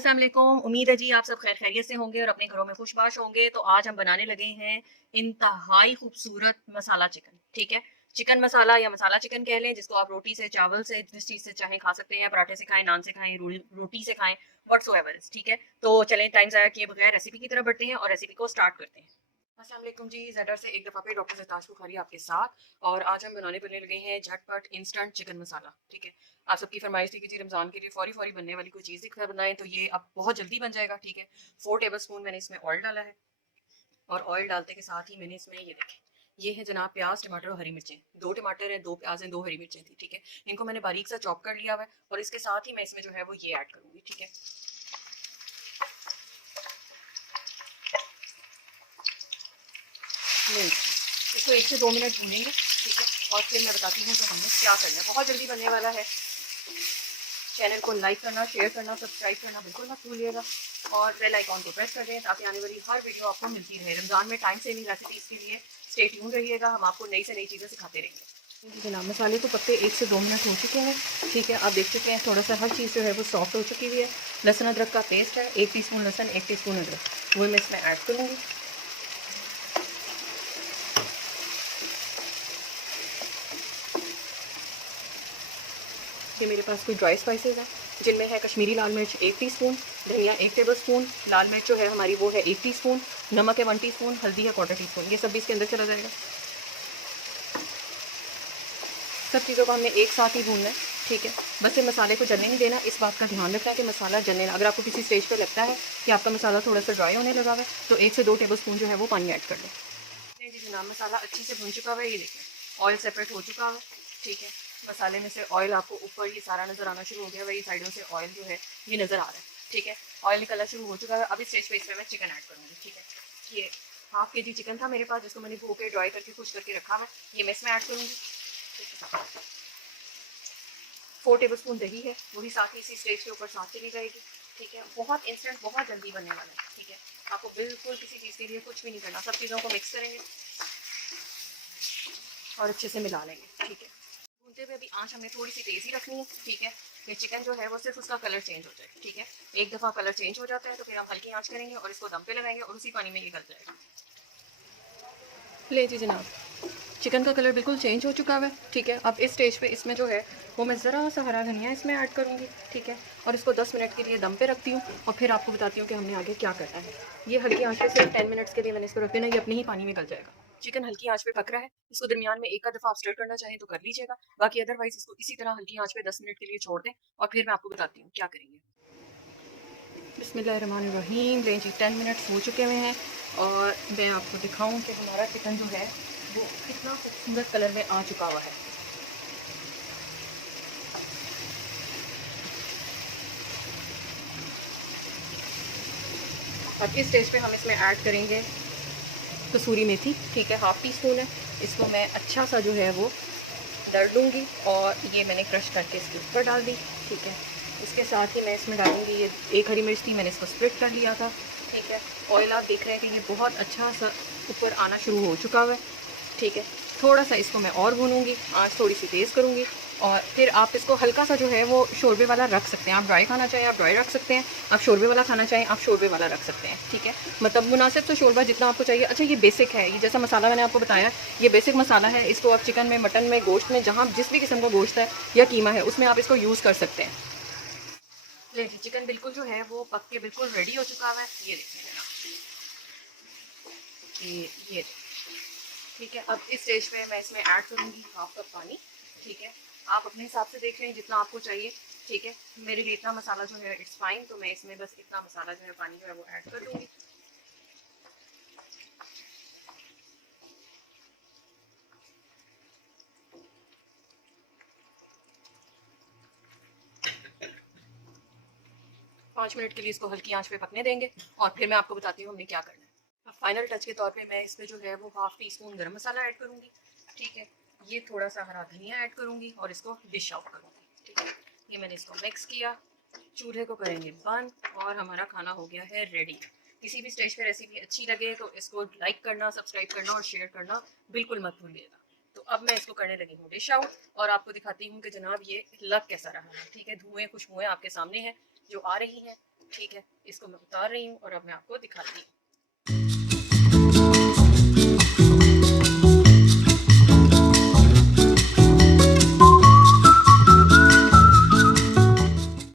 अस्सलाम वालेकुम। उम्मीद है जी आप सब खैर खैरियत से होंगे और अपने घरों में खुशबाश होंगे। तो आज हम बनाने लगे हैं इंतहाई खूबसूरत मसाला चिकन। ठीक है, चिकन मसाला या मसाला चिकन कह लें, जिसको आप रोटी से, चावल से, जिस चीज़ से चाहें खा सकते हैं। पराठे से खाएं, नान से खाएं, रोटी से खाएं, व्हाट्सोएवर। ठीक है, तो चलें टाइम ज़ाया किए बगैर रेसिपी की तरफ बढ़ते हैं और रेसिपी को स्टार्ट करते हैं। अस्सलाम वालेकुम जी, ज़ेडर से एक दफ़ा फिर डॉक्टर सरताज बुखारी आपके साथ। और आज हम बनाने लगे हैं झटपट इंस्टेंट चिकन मसाला। ठीक है, आप सबकी फरमाइश थी कि जी रमज़ान के लिए फौरी फौरी बनने वाली कोई चीज़ दिखकर बनाएं, तो ये अब बहुत जल्दी बन जाएगा। ठीक है, 4 टेबल स्पून मैंने इसमें ऑयल डाला है और ऑयल डालते के साथ ही मैंने इसमें ये देखें, ये है जनाब प्याज, टमाटर और हरी मिर्चें। 2 टमाटर हैं, 2 प्याज हैं, 2 हरी मिर्चें थी। ठीक है, इनको मैंने बारीक सा चॉप कर लिया हुआ है और इसके साथ ही मैं इसमें जो है वो ये ऐड करूँगी। ठीक है, नहीं, इसको 1 से 2 मिनट भूनेंगे। ठीक है, और फिर मैं बताती हूँ कि हमने क्या करना है। बहुत जल्दी बनने वाला है। चैनल को लाइक करना, शेयर करना, सब्सक्राइब करना बिल्कुल मत भूलिएगा और बेल आइकॉन को प्रेस कर दें ताकि आने वाली हर वीडियो आपको मिलती रहे। रमज़ान में टाइम सेविंग रेसिपीज़ के लिए स्टे ट्यून रहिएगा, हम आपको नई से नई चीज़ें सिखाते रहेंगे। जी जनाब, मसाले को पकते 1 से 2 मिनट हो चुके हैं। ठीक है, आप देख चुके हैं थोड़ा सा हर चीज़ जो है वो सॉफ्ट हो चुकी हुई है। लहसुन अदरक का पेस्ट है, 1 टीस्पून लहसुन, 1 टीस्पून अदरक, वो मैं इसमें ऐड करूँगी। ये मेरे पास कोई ड्राई स्पाइसेस हैं, जिनमें है कश्मीरी लाल मिर्च 1 टीस्पून, धनिया 1 टेबलस्पून, लाल मिर्च जो है हमारी वो है 1 टीस्पून, नमक है 1 टीस्पून, हल्दी है 1/4 टीस्पून। ये सब भी इसके अंदर चला जाएगा। सब चीज़ों को हमने एक साथ ही भूनना है। ठीक है, बस ये मसाले को जलने नहीं देना। इस बात का ध्यान रखना है कि मसाला जलने ना, अगर आपको किसी स्टेज पर लगता है कि आपका मसाला थोड़ा सा ड्राई होने लगा है तो 1 से 2 टेबलस्पून जो है वो पानी ऐड कर लें। जी जनाब, मसाला अच्छे से भुन चुका हुआ है। ये देखें, ऑयल सेपरेट हो चुका है। ठीक है, मसाले में से ऑयल आपको ऊपर ये सारा नज़र आना शुरू हो गया है। ये साइडों से ऑयल जो है ये नज़र आ रहा है। ठीक है, ऑयल निकलना शुरू हो चुका है। अब इस स्टेज पे इसमें मैं चिकन ऐड करूँगी। ठीक है, ये ½ kg चिकन था मेरे पास, जिसको मैंने धो के ड्राई करके खुश करके रखा है। ये मैं इसमें ऐड करूँगी। 4 टेबलस्पून दही है, वो भी साथ ही इसी स्टेज के ऊपर साथ चली जाएगी। ठीक है, बहुत इंस्टेंट, बहुत जल्दी बनने वाला है। ठीक है, आपको बिल्कुल किसी चीज़ के लिए कुछ भी नहीं करना। सब चीज़ों को मिक्स करेंगे और अच्छे से मिला लेंगे। ठीक है, भूनते हुए अभी आंच हमने थोड़ी सी तेज़ ही रखनी है। ठीक है, ये चिकन जो है वो सिर्फ उसका कलर चेंज हो जाए। ठीक है, एक दफ़ा कलर चेंज हो जाता है तो फिर हम हल्की आंच करेंगे और इसको दम पे लगाएंगे और उसी पानी में ये गल जाएगा। ले जी जनाब, चिकन का कलर बिल्कुल चेंज हो चुका है। ठीक है, अब इस स्टेज पे इसमें जो है वो मैं ज़रा सा हरा धनिया इसमें ऐड करूँगी। ठीक है, और इसको 10 मिनट के लिए दम पे रखती हूँ और फिर आपको बताती हूँ कि हमने आगे क्या करना है। ये हल्की आंच पे सिर्फ 10 मिनट्स के लिए मैंने इसको रख देना, ये अपने ही पानी में गल जाएगा। चिकन हल्की आंच पे पक रहा है, इसको दरमियान में एक आध दफ़ा आप स्टर करना चाहें तो कर लीजिएगा, बाकी अदरवाइज इसको इसी तरह हल्की आंच पे 10 मिनट के लिए छोड़ दें और फिर मैं आपको बताती हूँ क्या करेंगे। बिस्मिल्लाहिर्रहमानिर्रहीम। लें जी, 10 मिनट्स हो चुके हुए हैं और मैं आपको दिखाऊं कि हमारा चिकन जो है वो कितना खूबसूरत कलर में आ चुका हुआ है। और इस स्टेज पे हम इसमें ऐड करेंगे कसूरी मेथी। ठीक है, ½ टीस्पून है। इसको मैं अच्छा सा जो है वो दर लूँगी और ये मैंने क्रश करके इसके ऊपर डाल दी। ठीक है, इसके साथ ही मैं इसमें डालूँगी ये 1 हरी मिर्च थी, मैंने इसको स्प्लिट कर लिया था। ठीक है, ऑयल आप देख रहे हैं कि ये बहुत अच्छा सा ऊपर आना शुरू हो चुका हुआ है। ठीक है, थोड़ा सा इसको मैं और भूनूँगी, आँच थोड़ी सी तेज़ करूँगी और फिर आप इसको हल्का सा जो है वो शोरबे वाला रख सकते हैं। आप ड्राई खाना चाहें आप ड्राई रख सकते हैं, आप शोरबे वाला खाना चाहें आप शोरबे वाला रख सकते हैं। ठीक है, मतलब मुनासिब तो शोरबा जितना आपको चाहिए। अच्छा, ये बेसिक है, ये जैसा मसाला मैंने आपको बताया ये बेसिक मसाला है। इसको आप चिकन में, मटन में, गोश्त में, जहाँ जिस भी किस्म का गोश्त है या कीमा है उसमें आप इसको यूज़ कर सकते हैं। देखिए, चिकन बिल्कुल जो है वो पक के बिल्कुल रेडी हो चुका है। ये देखिए, ये ठीक है, अब इस स्टेज पे मैं इसमें ऐड करूँगी ½ कप पानी। ठीक है, आप अपने हिसाब से देख लें जितना आपको चाहिए। ठीक है, मेरे लिए इतना मसाला जो है इट्स फाइन, तो मैं इसमें बस इतना मसाला जो है पानी जो है वो ऐड कर दूँगी। 5 मिनट के लिए इसको हल्की आंच पे पकने देंगे और फिर मैं आपको बताती हूँ हमने क्या करना है। अब फाइनल टच के तौर पे मैं इसमें जो है वो ½ टीस्पून गरम मसाला ऐड करूँगी। ठीक है, ये थोड़ा सा हरा धनिया ऐड करूँगी और इसको डिश आउट करूँगी। ठीक है, ये मैंने इसको मिक्स किया, चूल्हे को करेंगे बंद और हमारा खाना हो गया है रेडी। किसी भी स्टेज पे रेसिपी अच्छी लगे तो इसको लाइक करना, सब्सक्राइब करना और शेयर करना बिल्कुल मत भूलिएगा। तो अब मैं इसको करने लगी हूँ डिश आउट और आपको दिखाती हूँ कि जनाब ये लग कैसा रहा है। ठीक है, धुएं खुशबुएं आपके सामने हैं जो आ रही हैं। ठीक है, इसको मैं उतार रही हूँ और अब मैं आपको दिखाती हूँ।